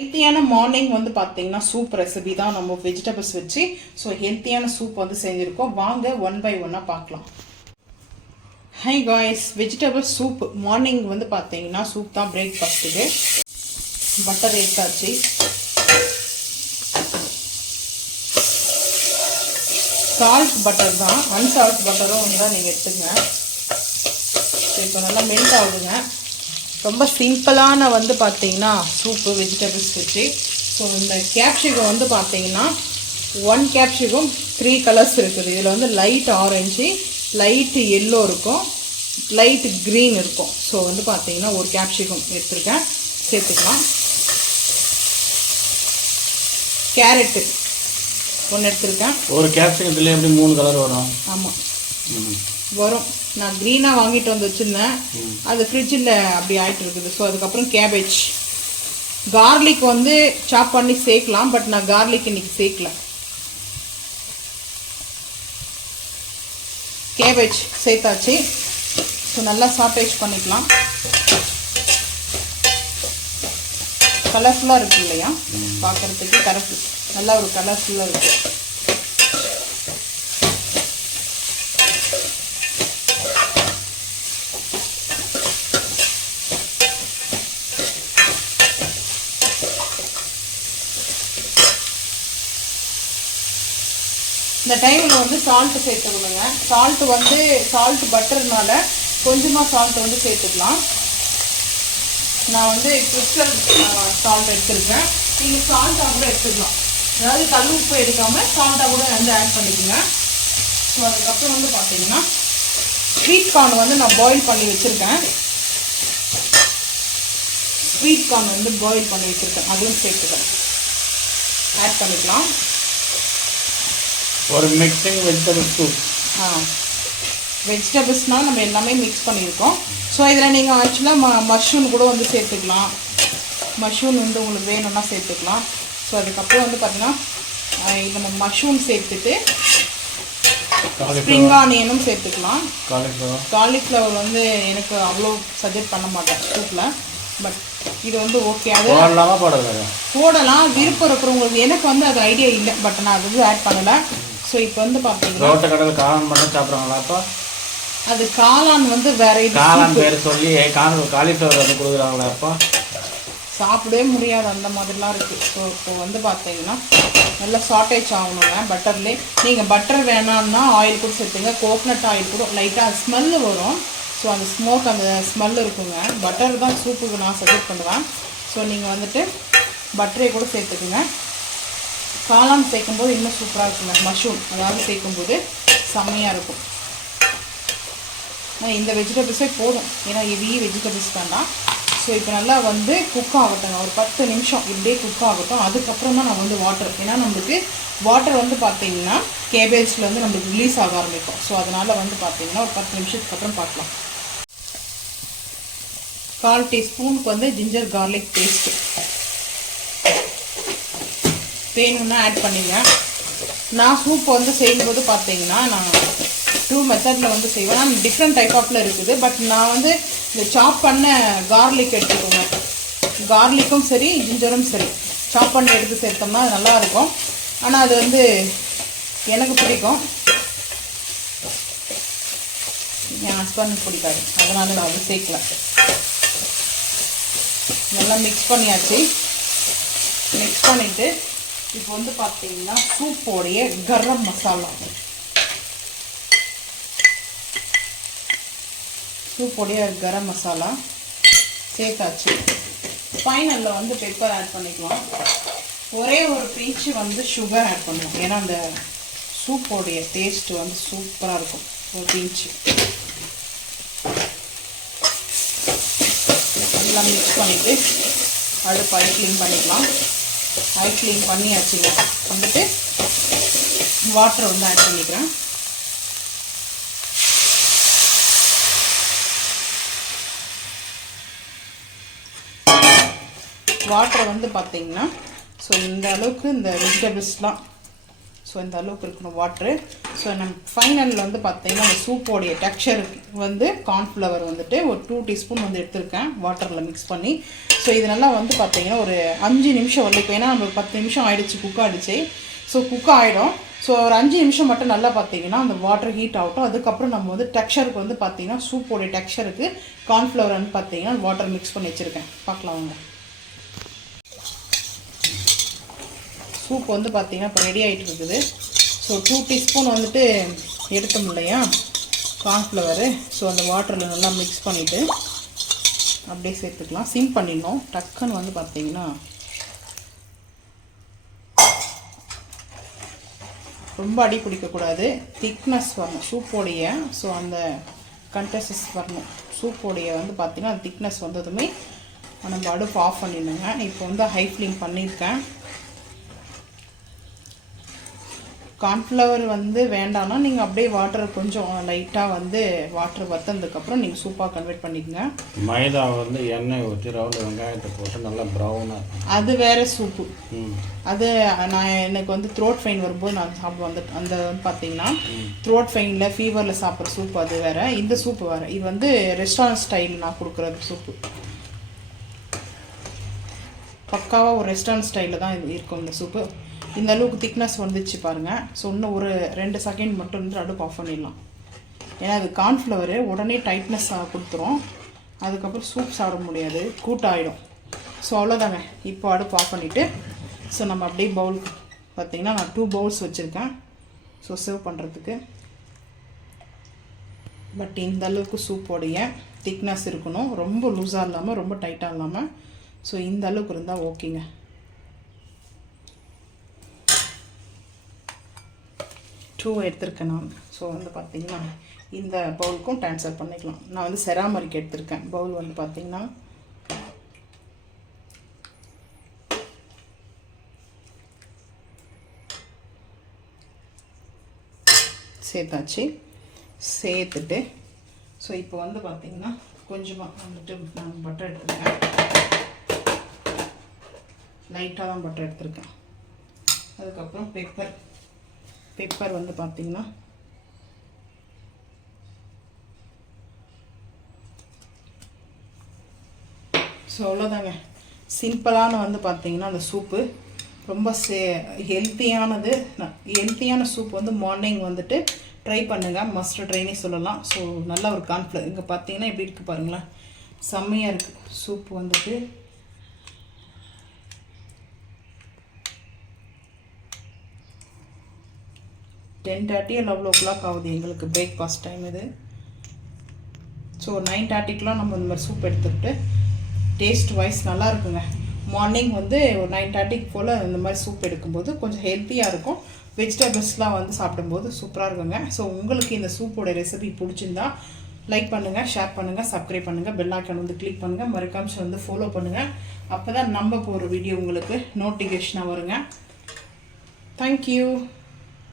ஹெல்த்தியான மார்னிங் வந்து பார்த்தீங்கன்னா சூப் ரெசிபி தான் நம்ம வெஜிடபிள்ஸ் வச்சு ஸோ ஹெல்த்தியான சூப் வந்து செஞ்சுருக்கோம். வாங்க ஒன் பை ஒன்னாக பார்க்கலாம். High guys, vegetable soup morning வந்து பார்த்தீங்கன்னா சூப் தான் பிரேக்ஃபாஸ்ட்டுக்கு. பட்டர் எடுத்தாச்சு. சால்ட் பட்டர் தான், அன்சால்ட் பட்டரும் இருந்தால் நீங்கள் எடுத்துங்க. இப்போ நல்லா மெல்ட் ஆகுதுங்க. ரொம்ப சிம்பிளான வந்து பார்த்தீங்கன்னா சூப்பு வெஜிடபிள்ஸ் வச்சு. ஸோ இந்த கேப்சிகம் வந்து பார்த்தீங்கன்னா 1 கேப்சிகம் 3 கலர்ஸ் இருக்குது. இதில் வந்து லைட் ஆரஞ்சு, லைட் எல்லோ இருக்கும், லைட் க்ரீன் இருக்கும். ஸோ வந்து பார்த்தீங்கன்னா ஒரு கேப்சிகம் எடுத்துருக்கேன், சேர்த்துக்கலாம். கேரட்டு 1 எடுத்துருக்கேன். ஒரு கேப்சிகத்தில் எப்படி 3 கலர் வரும்? ஆமாம் வரும். நான் க்ரீனாக வாங்கிட்டு வந்து வச்சுருந்தேன், அது ஃப்ரிட்ஜில் அப்படி ஆகிட்டு இருக்குது. ஸோ அதுக்கப்புறம் கேபேஜ், கார்லிக் வந்து சாப் பண்ணி சேர்க்கலாம், பட் நான் கார்லிக் இன்னைக்கு சேர்க்கல. கேபேஜ் சேர்த்தாச்சு. ஸோ நல்லா சாட்டேஜ் பண்ணிக்கலாம். கலர்ஃபுல்லாக இருக்குது இல்லையா, பார்க்குறதுக்கு கரெக்ட், நல்லா ஒரு கலர்ஃபுல்லாக இருக்குது. இந்த டைமில் வந்து சால்ட்டு சேர்த்துக்கணுங்க. சால்ட்டு வந்து சால்ட் பட்டர்னால கொஞ்சமாக சால்ட் வந்து சேர்த்துக்கலாம். நான் வந்து கிறிஸ்டல் சால்ட் எடுத்துருக்கேன். நீங்கள் சால்ட்டாக கூட எடுத்துக்கலாம், அதாவது கல் உப்பு எடுக்காமல் சால்ட்டாக கூட வந்து ஆட் பண்ணிக்கோங்க. ஸோ அதுக்கப்புறம் வந்து பார்த்தீங்கன்னா ஸ்வீட் கார்ன் வந்து நான் பாயில் பண்ணி வச்சுருக்கேன். ஸ்வீட் கார்ன் வந்து பாயில் பண்ணி வச்சுருக்கேன், அதுவும் சேர்த்துக்கிறேன், ஆட் பண்ணிக்கலாம். ஒரு மிக்சிங் வெஜிடபிள் சூப். வெஜிடபிள்ஸ்னால் நம்ம எல்லாமே மிக்ஸ் பண்ணியிருக்கோம். ஸோ இதில் நீங்கள் ஆக்சுவலாக மஷ்ரூம் கூட வந்து சேர்த்துக்கலாம். மஷ்ரூம் வந்து உங்களுக்கு வேணும்னா சேர்த்துக்கலாம். ஸோ அதுக்கப்புறம் வந்து பார்த்திங்கன்னா நம்ம மஷ்ரூம் சேர்த்துட்டு ஸ்ப்ரிங் ஆனியனும் சேர்த்துக்கலாம். காலிஃப்ளவர் வந்து எனக்கு அவ்வளோ சஜெக்ட் பண்ண மாட்டேன் சூப்பில், பட் இது வந்து ஓகே, அது போடலாம் விருப்பம் இருக்கிறவங்களுக்கு. எனக்கு வந்து அது ஐடியா இல்லை, பட் நான் அது ஆட் பண்ணலை. ஸோ இப்போ வந்து பார்த்தீங்கன்னா காளான் மட்டும் சாப்பிட்றாங்களா? அப்போ அது காளான் வந்து வேற காளான் பேர் சொல்லி காலிஃப்ளவர் வந்து கொடுக்குறாங்களா? அப்போ சாப்பிடவே முடியாது, அந்த மாதிரிலாம் இருக்குது. ஸோ இப்போ வந்து பார்த்தீங்கன்னா நல்லா சாட்டேஜ் ஆகணுங்க பட்டர்லேயே. நீங்கள் பட்டர் வேணாம்னா ஆயில் கூட சேர்த்துங்க, கோகனட் ஆயில் கூட லைட்டாக ஸ்மெல்லு வரும். ஸோ அந்த ஸ்மோக், அந்த ஸ்மெல் இருக்குங்க. பட்டர் தான் சூப்புக்கு நான் சஜெக்ட் பண்ணுவேன். ஸோ நீங்கள் வந்துட்டு பட்டரை கூட சேர்த்துக்குங்க. காளான் சேர்க்கும்போது இன்னும் சூப்பராக இருக்குங்க. மஷ்ரூம் அதாவது சேர்க்கும்போது செம்மையாக இருக்கும். இந்த வெஜிடபிள்ஸே போதும், ஏன்னா ஹெவி வெஜிடபிள்ஸ் வேண்டாம். ஸோ இப்போ நல்லா வந்து குக் ஆகட்டுங்க, ஒரு 10 நிமிஷம் இப்படியே குக் ஆகட்டும். அதுக்கப்புறம் தான் நான் வந்து வாட்டர், ஏன்னா நம்மளுக்கு வாட்டர் வந்து பார்த்தீங்கன்னா கேபேஜில் வந்து நம்மளுக்கு ரிலீஸ் ஆக ஆரம்பிக்கும். ஸோ அதனால் வந்து பார்த்தீங்கன்னா ஒரு 10 நிமிஷத்துக்கு அப்புறம் பார்க்கலாம். 1/4 டீஸ்பூனுக்கு வந்து ஜிஞ்சர் கார்லிக் பேஸ்ட்டு வேணும்னா ஆட் பண்ணிங்க. நான் சூப் வந்து செய்யும்போது பார்த்தீங்கன்னா நான் 2 மெத்தடில் வந்து செய்வேன். நான் டிஃப்ரெண்ட் டைப் ஆஃபில் இருக்குது, பட் நான் வந்து இந்த சாப் பண்ண கார்லிக் எடுத்துக்கோங்க. கார்லிக்கும் சரி ஜிஞ்சரும் சரி சாப் பண்ணி எடுத்து சேர்த்தோம்னா அது நல்லாயிருக்கும். ஆனால் அது வந்து எனக்கு பிடிக்கும், என் ஹஸ்பண்டுக்கு பிடிக்காது, அதனால நான் வந்து சேர்க்கல. நல்லா மிக்ஸ் பண்ணியாச்சு. மிக்ஸ் பண்ணிவிட்டு இப்போ வந்து பார்த்தீங்கன்னா சூப்போடைய கரம் மசாலா, சூப்போடைய கரம் மசாலா சேர்த்தாச்சு. ஃபைனலில் வந்து பெப்பர் ஆட் பண்ணிக்கலாம். ஒரே ஒரு பீச்சு வந்து சுகர் ஆட் பண்ணுவோம், ஏன்னா அந்த சூப்போடைய டேஸ்ட்டு வந்து சூப்பராக இருக்கும். ஒரு பீச்சு எல்லாம் மிக்ஸ் பண்ணிவிட்டு அடுப்பு ஐ க்ளீன் பண்ணிக்கலாம். ஐ க்ளீன் பண்ணியாச்சுங்க. வந்துட்டு வாட்டர் வந்து ஆட் பண்ணிக்கிறேன். வாட்டரை வந்து பார்த்தீங்கன்னா ஸோ இந்த அளவுக்கு இந்த வெஜிடபிள்ஸ்லாம் ஸோ இந்த அளவுக்கு இருக்கணும் வாட்ரு. ஸோ நம்ம ஃபைனலில் வந்து பார்த்தீங்கன்னா அந்த சூப்போடைய டெக்ஸ்சருக்கு வந்து கார்ன்ஃப்ளவர் வந்துட்டு ஒரு 2 டீஸ்பூன் வந்து எடுத்திருக்கேன் வாட்டரில் மிக்ஸ் பண்ணி. ஸோ இது நல்லா வந்து பார்த்தீங்கன்னா ஒரு 5 நிமிஷம் வந்து, இப்போ ஏன்னா நம்ம 10 நிமிஷம் ஆகிடுச்சு குக் ஆகிடுச்சு. ஸோ குக் ஆகிடும். ஸோ ஒரு 5 நிமிஷம் மட்டும் நல்லா பார்த்தீங்கன்னா அந்த வாட்டர் ஹீட் ஆகட்டும். அதுக்கப்புறம் நம்ம வந்து டெக்ஸ்சருக்கு வந்து பார்த்தீங்கன்னா சூப்போடைய டெக்ஸ்சருக்கு கார்ன்ஃப்ளவர் வந்து பார்த்தீங்கன்னா வாட்டர் மிக்ஸ் பண்ணி வச்சுருக்கேன். பார்க்கலாம் வாங்க. சூப் வந்து பார்த்தீங்கன்னா இப்போ ரெடி ஆகிட்டு இருக்குது. ஸோ 2 டீஸ்பூன் வந்துட்டு எடுத்தோம் இல்லையா கார்ன்ஃப்ளவரு. ஸோ அந்த வாட்டரில் நல்லா மிக்ஸ் பண்ணிவிட்டு அப்படியே சேர்த்துக்கலாம். சிம் பண்ணிடணும். டக்குன்னு வந்து பார்த்தீங்கன்னா ரொம்ப அடி பிடிக்கக்கூடாது, திக்னஸ் வரணும் சூப்போடைய. ஸோ அந்த கண்டென்சஸ் வரணும் சூப்போடைய வந்து பார்த்திங்கன்னா அந்த திக்னஸ் வந்ததுமே நம்ம அடுப்பு ஆஃப் பண்ணிடணுங்க. இப்போ வந்து ஹை ஃப்ளேம் பண்ணியிருக்கேன். கார்ன்ஃப்ளவர் வந்து வேண்டாம்னா நீங்கள் அப்படியே வாட்டர் கொஞ்சம் லைட்டாக வந்து வாட்டர் வற்றதுக்கப்புறம் நீங்கள் சூப்பாக கன்வெர்ட் பண்ணிக்கோங்க. மைதா வந்து எண்ணெய் ஊற்றி ரவுண்டு வெங்காயத்தை போட்டு நல்லா ப்ரௌனாக இருக்கும். அது வேறு சூப்பு. அது நான் எனக்கு வந்து த்ரோட் ஃபைன் வரும்போது நான் சாப்பிடுவேன். அந்த வந்து பார்த்தீங்கன்னா த்ரோட் ஃபைனில் ஃபீவரில் சாப்பிட்ற சூப் அது வேறு, இந்த சூப்பு வேறு. இது வந்து ரெஸ்டாரண்ட் ஸ்டைல் நான் கொடுக்குறது சூப்பு. பக்காவாக ஒரு ரெஸ்டாரண்ட் ஸ்டைலில் தான் இது இருக்கும் இந்த சூப்பு. இந்த அளவுக்கு திக்னஸ் வந்துச்சு பாருங்கள். ஸோ இன்னும் ஒரு 2 செகண்ட் மட்டும் வந்து அடுப்பு ஆஃப் பண்ணிடலாம். ஏன்னா அது கார்ன்ஃப்ளவரு உடனே டைட்னஸ் கொடுத்துரும். அதுக்கப்புறம் சூப் சாப்பிட முடியாது, கூட்டாயிடும். ஸோ அவ்வளோதாங்க. இப்போ அடுப்பு ஆஃப் பண்ணிவிட்டு ஸோ நம்ம அப்படியே பவுல் பார்த்திங்கன்னா நான் 2 பவுல்ஸ் வச்சுருக்கேன். ஸோ சர்வ் பண்ணுறதுக்கு. பட் இந்த அளவுக்கு சூப்போடைய திக்னஸ் இருக்கணும், ரொம்ப லூஸாக இல்லாமல் ரொம்ப டைட்டாக இல்லாமல். ஸோ இந்த அளவுக்கு இருந்தால் ஓகேங்க. எடுத்திருக்கேன் நான். ஸோ வந்து பார்த்திங்கன்னா இந்த பவுலுக்கும் ட்ரான்ஸ்ஃபர் பண்ணிக்கலாம். நான் வந்து செராமரிக்கு எடுத்திருக்கேன் பவுல் வந்து பார்த்திங்கன்னா. சேர்த்தாச்சு. சேர்த்துட்டு ஸோ இப்போ வந்து பார்த்திங்கன்னா கொஞ்சமாக வந்துட்டு நான் பட்டர் எடுத்துருக்கேன். லைட்டாக தான் பட்டர் எடுத்திருக்கேன். அதுக்கப்புறம் பெப்பர் வந்து பார்த்திங்கன்னா ஸோ அவ்வளோதாங்க. சிம்பிளான வந்து பார்த்திங்கன்னா அந்த சூப்பு ரொம்ப ஹெல்த்தியானது. ஹெல்த்தியான சூப் வந்து மார்னிங் வந்துட்டு ட்ரை பண்ணுங்கள், மஸ்ட் ட்ரைனே சொல்லலாம். ஸோ நல்ல ஒரு கார்ன்ஃப்ளவர் இங்கே பார்த்தீங்கன்னா எப்படி இருக்குது பாருங்களேன், செம்மையாக இருக்குது சூப் வந்துட்டு. டென் 10:30 இல்லை அவ்வளோ கிளாக் ஆகுது எங்களுக்கு பிரேக்ஃபாஸ்ட் டைம் இது. ஸோ 9:30க்கெலாம் நம்ம இந்த மாதிரி சூப் எடுத்துக்கிட்டு டேஸ்ட் வைஸ் நல்லா இருக்குங்க. மார்னிங் வந்து ஒரு 9:30 போல் இந்த மாதிரி சூப் எடுக்கும்போது கொஞ்சம் ஹெல்த்தியாக இருக்கும். வெஜிடபிள்ஸ்லாம் வந்து சாப்பிடும்போது சூப்பராக இருக்குங்க. ஸோ உங்களுக்கு இந்த சூப்போட ரெசிபி பிடிச்சிருந்தா லைக் பண்ணுங்கள், ஷேர் பண்ணுங்கள், சப்ஸ்கிரைப் பண்ணுங்கள், பெல் ஐக்கான் வந்து கிளிக் பண்ணுங்கள், மறக்காம வந்து ஃபாலோ பண்ணுங்கள். அப்போ தான் நம்ம போகிற வீடியோ உங்களுக்கு நோட்டிஃபிகேஷனாக வருங்க. தேங்க்யூ.